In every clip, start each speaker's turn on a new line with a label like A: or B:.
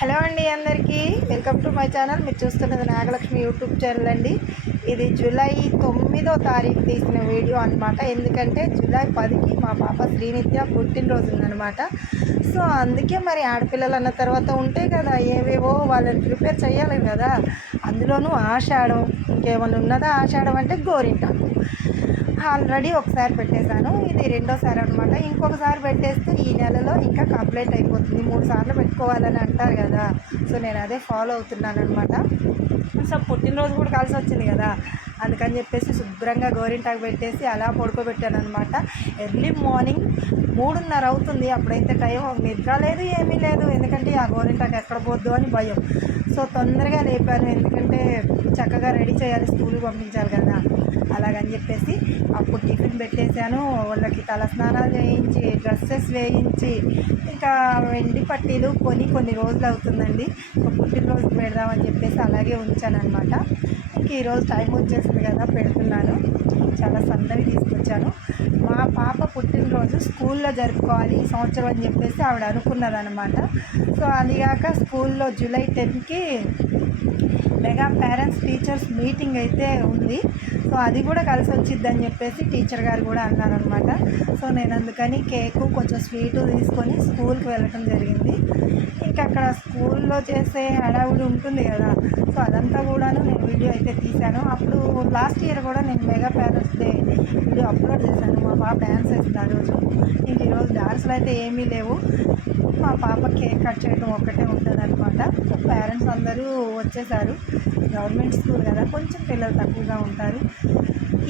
A: Hello అండి అందరికీ. Welcome to my channel. మీరు చూస్తున్నది నాగలక్ష్మి యూట్యూబ్ ఛానల్ అండి. ఇది జూలై తొమ్మిదో తారీఖు తీసిన వీడియో అనమాట ఎందుకంటే జూలై పదికి మా పాప శ్రీనిత్య పుట్టినరోజు ఉందనమాట సో అందుకే మరి ఆడపిల్లలు అన్న తర్వాత ఉంటే కదా ఏవేవో వాళ్ళని ప్రిపేర్ చేయాలి కదా. అందులోనూ ఆషాఢం ఇంకేమైనా ఉన్నదా ఆషాఢం అంటే గోరింటాకు. ఆల్రెడీ ఒకసారి పెట్టేశాను. ఇది రెండోసారి అనమాట ఇంకొకసారి పెట్టేస్తే ఈ నెలలో ఇంకా కంప్లీట్ అయిపోతుంది. మూడు సార్లు పెట్టుకోవాలని అంటారు కదా. సో నేను అదే ఫాలో అవుతున్నాను అనమాట సో పుట్టినరోజు కూడా కలిసి వచ్చింది కదా. అందుకని చెప్పేసి శుభ్రంగా గోరింటాకు పెట్టేసి అలా పడుకోబెట్టాను అనమాట ఎర్లీ మార్నింగ్ మూడున్నర అవుతుంది. అప్పుడైతే టైం నిద్ర లేదు ఏమీ లేదు. ఎందుకంటే ఆ గోరింటాకు ఎక్కడ పోద్దు అని భయం. సో తొందరగా లేపాను. ఎందుకంటే చక్కగా రెడీ చేయాలి స్కూల్కి పంపించాలి కదా. అలాగని చెప్పేసి అప్పుడు టిఫిన్ పెట్టేశాను. వాళ్ళకి తల స్నానాలు చేయించి డ్రెస్సెస్ వేయించి ఇంకా వెండి పట్టీలు కొని కొన్ని రోజులు అవుతుందండి. సో పుట్టినరోజు పెడదామని చెప్పేసి అలాగే ఉంచాను అనమాట ఇంక ఈరోజు టైం వచ్చేసింది కదా పెడుతున్నాను. చాలా సందడి తీసుకొచ్చాను. మా పాప పుట్టినరోజు స్కూల్లో జరుపుకోవాలి ఈ సంవత్సరం అని చెప్పేసి ఆవిడ అనుకున్నదనమాట సో అదిగాక స్కూల్లో జూలై టెన్కి మెగా పేరెంట్స్ టీచర్స్ మీటింగ్ అయితే ఉంది. సో అది కూడా కలిసి వచ్చిద్దని చెప్పేసి టీచర్ గారు కూడా అన్నారనమాట సో నేను అందుకని కేకు కొంచెం స్వీటు తీసుకొని స్కూల్కి వెళ్ళటం జరిగింది. ఇంకా అక్కడ స్కూల్లో చేసే హడావుడి ఉంటుంది కదా. సో అదంతా కూడాను నేను వీడియో అయితే తీశాను. అప్పుడు లాస్ట్ ఇయర్ కూడా నేను mega parents day video upload చేశాను. మా పాప డ్యాన్స్ వేసింది ఆ రోజు. ఇంక ఈరోజు డ్యాన్స్లు అయితే ఏమీ లేవు. మా పాప కేక్ కట్ చేయడం ఒక్కటే ఉంటుంది అనమాట సో పేరెంట్స్ అందరూ వచ్చేసారు. గవర్నమెంట్ స్కూల్ కదా. కొంచెం పిల్లలు తక్కువగా ఉంటారు.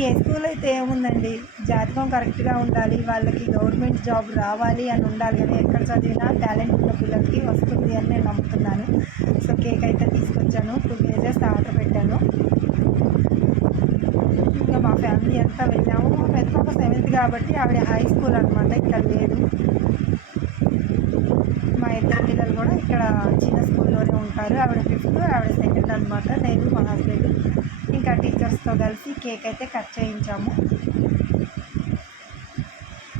A: ఏ స్కూల్ అయితే ఏముందండి? జాతకం కరెక్ట్గా ఉండాలి వాళ్ళకి గవర్నమెంట్ జాబ్ రావాలి అని ఉండాలి కదా ఎక్కడ చదివినా టాలెంట్ ఉన్న పిల్లలకి వస్తుంది అని నేను నమ్ముతున్నాను. సో కేక్ అయితే తీసుకొచ్చాను టూ కేజెస్ ఆర్డర్ పెట్టాను. ఇంకా మా ఫ్యామిలీ అంతా వెళ్ళాము. మా పెద్ద పాప సెవెంత్ కాబట్టి ఆవిడ హై స్కూల్ అనమాట ఇక్కడ లేదు. మా ఇద్దరు పిల్లలు కూడా ఇక్కడ చిన్న స్కూల్లోనే ఉంటారు. ఆవిడ ఫిఫ్త్ ఆవిడ సెకండ్ అనమాట నేను మా హస్బెండ్. ఇంకా టీచర్స్తో కలిసి కేక్ అయితే కట్ చేయించాము.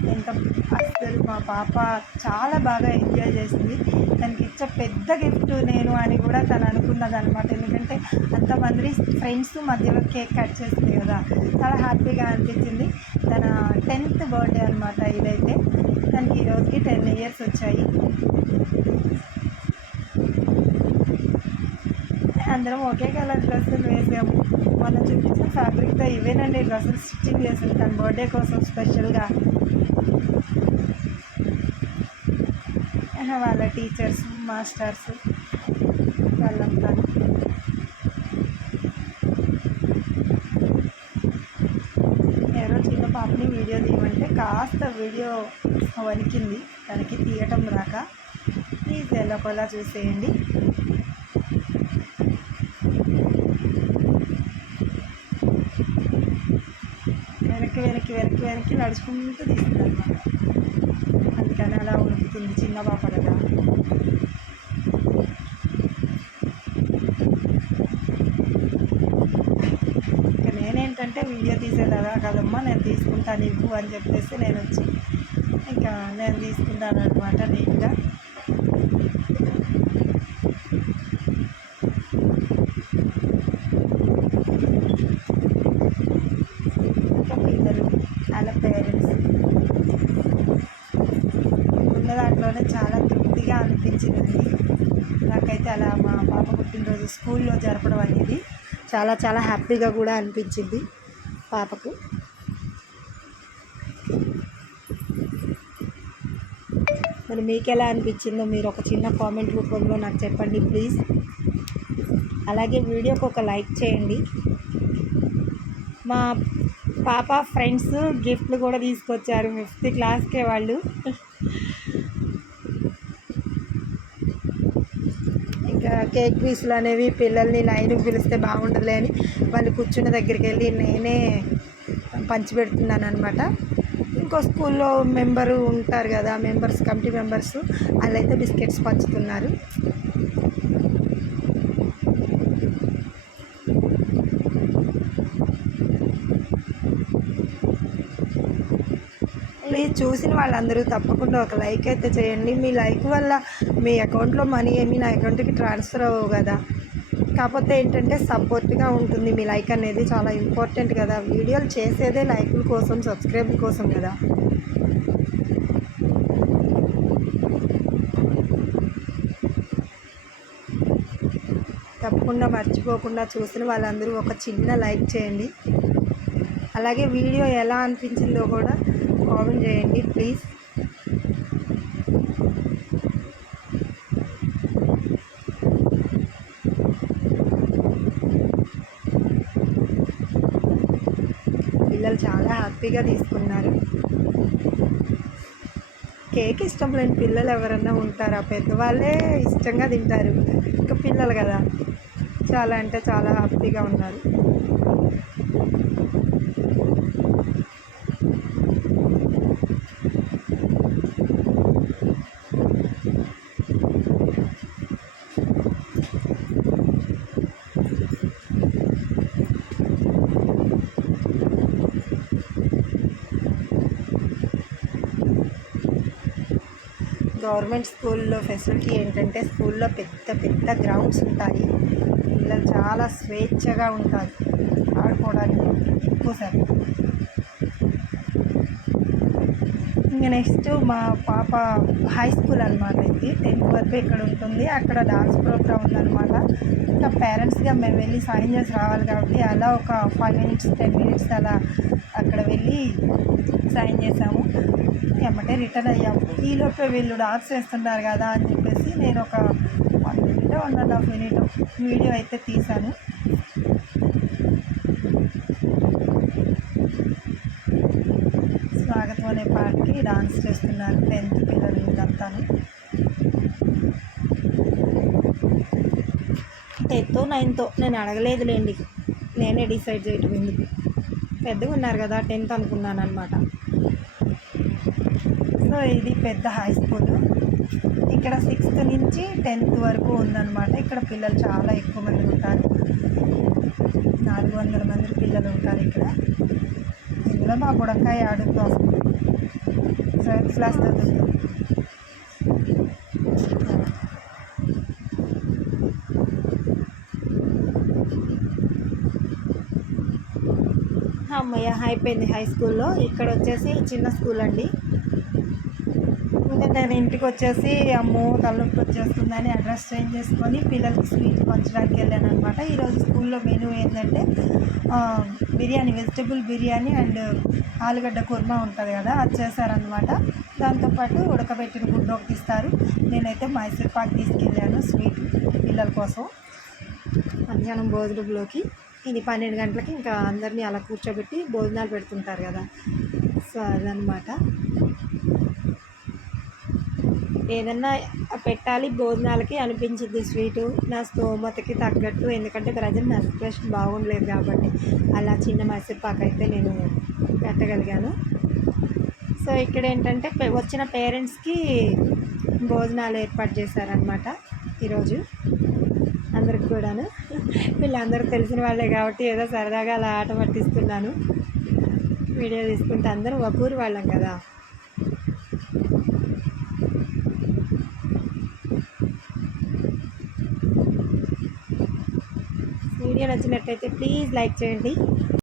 A: ఎంత అసలు మా పాప చాలా బాగా ఎంజాయ్ చేసింది. తనకి ఇచ్చే పెద్ద గిఫ్ట్ నేను అని కూడా తను అనుకున్నది అనమాట ఎందుకంటే అంతమంది ఫ్రెండ్స్ మధ్యలో కేక్ కట్ చేసింది కదా. చాలా హ్యాపీగా అనిపించింది. తన టెన్త్ బర్త్డే అనమాట ఇదైతే. తనకి ఈరోజుకి టెన్ ఇయర్స్ వచ్చాయి. అందరం ఒకే కలర్ డ్రెస్సులు వేసాము. మనం చూపించిన ఫ్యాబ్రిక్తో ఇవేనండి. డ్రెస్సులు స్టిచ్చింగ్ చేసింది తన బర్త్డే కోసం స్పెషల్గా వాళ్ళ టీచర్స్ మాస్టర్స్ వాళ్ళంతా. ఎవరో చిన్న పాపని వీడియో తీయమంటే కాస్త వీడియో వణికింది. తనకి తీయటం రాక. ప్లీజ్ ఎల్లకోలా చూసేయండి వెనక్కి వెనక్కి నడుచుకుంటూ తీస్తుంది అనమాట అందుకని అలా ఉడుకుతుంది చిన్న పాప కదా నేనేంటంటే వీడియో తీసేదా కదమ్మా నేను తీసుకుంటాను ఇవ్వు అని చెప్పేసి నేను వచ్చి ఇంకా నేను తీసుకుంటాను అనమాట నీట్గా ఇంకా పిల్లలు వాళ్ళ పేరెంట్స్ చాలా చాలా తృప్తిగా అనిపించింది నాకైతే అలా మా పాప పుట్టినరోజు స్కూల్లో జరపడం అనేది చాలా చాలా హ్యాపీగా కూడా అనిపించింది పాపకు. మరి మీకు ఎలా అనిపించిందో మీరు ఒక చిన్న కామెంట్ రూపంలో నాకు చెప్పండి ప్లీజ్. అలాగే వీడియోకి ఒక లైక్ చేయండి. మా పాప ఫ్రెండ్స్ గిఫ్ట్లు కూడా తీసుకొచ్చారు ఫిఫ్త్ క్లాస్కే వాళ్ళు ఇంకా కేక్ పీసులు అనేవి పిల్లల్ని లైన్కి పిలిస్తే బాగుంటుందిలే అని వాళ్ళు కూర్చున్న దగ్గరికి వెళ్ళి నేనే పంచిపెడుతున్నాను అనమాట ఇంకో స్కూల్లో మెంబరు ఉంటారు కదా మెంబర్స్ కమిటీ మెంబర్స్ వాళ్ళైతే బిస్కెట్స్ పంచుతున్నారు ప్లీజ్ చూసిన వాళ్ళందరూ తప్పకుండా ఒక లైక్ అయితే చేయండి. మీ లైక్ వల్ల మీ అకౌంట్లో మనీ ఏమి నా అకౌంట్కి ట్రాన్స్ఫర్ అవ్వవు కదా. కాకపోతే ఏంటంటే సపోర్ట్గా ఉంటుంది. మీ లైక్ అనేది చాలా ఇంపార్టెంట్ కదా. వీడియోలు చేసేదే లైకుల కోసం సబ్స్క్రైబ్ కోసం కదా. తప్పకుండా మర్చిపోకుండా చూసిన వాళ్ళందరూ ఒక చిన్న లైక్ చేయండి. అలాగే వీడియో ఎలా అనిపించిందో కూడా కామెంట్ చేయండి ప్లీజ్ పిల్లలు చాలా హ్యాపీగా తీసుకున్నారు. కేక్ ఇష్టం లేని పిల్లలు ఎవరన్నా ఉంటారా? పెద్దవాళ్ళే ఇష్టంగా తింటారు. ఇంకా పిల్లలు కదా. చాలా అంటే చాలా హ్యాపీగా ఉన్నారు. గవర్నమెంట్ స్కూల్లో ఫెసిలిటీ ఏంటంటే స్కూల్లో పెద్ద పెద్ద గ్రౌండ్స్ ఉంటాయి. పిల్లలు చాలా స్వేచ్ఛగా ఉంటారు. ఆడుకోవడానికి ఎక్కువ శాతం ఇంకా నెక్స్ట్ మా పాప హై స్కూల్ అనమాట ఇది. టెన్త్ వరకు ఇక్కడ ఉంటుంది. అక్కడ డాన్స్ ప్రోగ్రామ్ ఉందన్నమాట. ఇంకా పేరెంట్స్గా మేము వెళ్ళి సాయం చేసి రావాలి కాబట్టి అలా ఒక ఫైవ్ మినిట్స్ టెన్ మినిట్స్ అలా అక్కడ వెళ్ళి సైన్ చేసాము ఎమ్మటే రిటర్న్ అయ్యాము. ఈలోపే వీళ్ళు డాన్స్ చేస్తున్నారు కదా అని చెప్పేసి నేను ఒక one minute one and half minute video అయితే తీశాను. స్వాగతం అనే పాటకి డాన్స్ చేస్తున్నారు టెన్త్ పిల్లలు వీళ్ళంతాను. టెన్త్ నైన్త్ నేను అడగలేదులేండి. నేనే డిసైడ్ చేయటం ఎందుకు? పెద్దగా ఉన్నారు కదా టెన్త్ అనుకున్నాను అనమాట సో ఇది పెద్ద హై స్కూల్ ఇక్కడ సిక్స్త్ నుంచి టెన్త్ వరకు ఉందన్నమాట. ఇక్కడ పిల్లలు చాలా ఎక్కువ మంది ఉంటారు. నాలుగు వందల మంది పిల్లలు ఉంటారు ఇక్కడ. ఇందులో మా బుడంకాయ ఆడుతూ వస్తుంది. సెవెంత్ క్లాస్ చదువుతుంది అమ్మయ్య అయిపోయింది హై స్కూల్లో ఇక్కడ వచ్చేసి చిన్న స్కూల్ అండి. ఇంకా నేను ఇంటికి వచ్చేసి అమ్మో తలనొప్పి వచ్చేస్తుందని అడ్రస్ చేంజ్ చేసుకొని పిల్లలకి స్వీట్ పంచడానికి వెళ్ళాను అనమాట ఈరోజు స్కూల్లో మెనూ ఏంటంటే బిర్యానీ వెజిటబుల్ బిర్యానీ అండ్ ఆలుగడ్డ కుర్మా ఉంటుంది కదా అది చేశారనమాట దాంతోపాటు ఉడకబెట్టిన గుడ్డు ఒకటి ఇస్తారు. నేనైతే మైసూర్ పాక్ తీసుకెళ్ళాను స్వీట్ పిల్లల కోసం. మధ్యాహ్నం భోజనంలోకి ఇది పన్నెండు గంటలకి ఇంకా అందరినీ అలా కూర్చోబెట్టి భోజనాలు పెడుతుంటారు కదా. సో అదనమాట ఏదన్నా పెట్టాలి భోజనాలకి అనిపించింది స్వీటు. నా స్తోమతకి తగ్గట్టు ఎందుకంటే ప్రజెంట్ నా సిచ్యువేషన్ బాగుండలేదు కాబట్టి అలా చిన్న మైసూర్పాక్ అయితే నేను పెట్టగలిగాను. సో ఇక్కడ ఏంటంటే వచ్చిన పేరెంట్స్కి భోజనాలు ఏర్పాటు చేశారనమాట ఈరోజు. అందరికి కూడాను. వీళ్ళందరూ తెలిసిన వాళ్ళే కాబట్టి ఏదో సరదాగా అలా ఆట పట్టిస్తున్నాను. వీడియో తీసుకుంటే అందరూ ఒకరు వాళ్ళం కదా. వీడియో నచ్చినట్టయితే ప్లీజ్ లైక్ చేయండి.